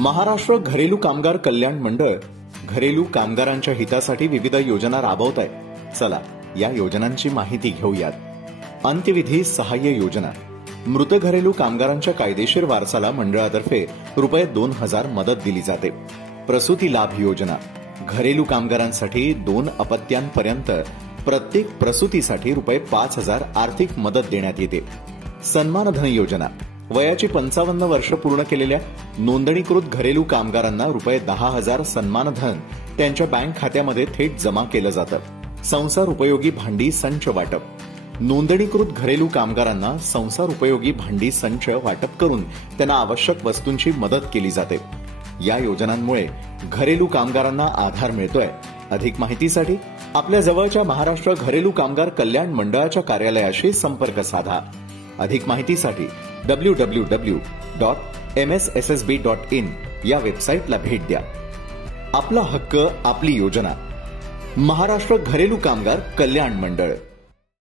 महाराष्ट्र घरेलू कामगार कल्याण मंडळ घरेलू कामगारांच्या हितासाठी विविध योजना राबवत आहे। चला या योजनांची माहिती घेऊयात। अंत्यविधी सहाय्य योजना, मृत घरेलू कामगारांच्या कायदेशीर वारसाला मंडळातर्फे रुपये 2000 मदत दिली जाते। प्रसूती लाभ योजना, घरेलू कामगारांसाठी 2 अपत्यांपर्यंत प्रत्येक प्रसूतीसाठी रुपये 5000 आर्थिक मदत देण्यात येते। सन्मानधन योजना, वयाची 55 वर्ष पूर्ण केलेल्या नोंदणीकृत घरेलू कामगारांना रुपये 10,000 सन्मानधन त्यांच्या बँक खात्यामध्ये थेट जमा केलं जातं। संसार उपयोगी भांडी संच वाटप, नोंदणीकृत घरेलू कामगारांना संसार उपयोगी भांडी संच वाटप करून त्यांना आवश्यक वस्तूंची मदत केली जाते। या योजनांमुळे घरेलू कामगारांना आधार मिळतोय। अधिक माहितीसाठी आपल्या जवळच्या महाराष्ट्र घरेलू कामगार कल्याण मंडळाच्या कार्यालयाशी संपर्क साधा। अधिक माहितीसाठी www.msssb.in या वेबसाईटला भेट द्या। आपला हक्क आपली योजना, महाराष्ट्र घरेलू कामगार कल्याण मंडळ।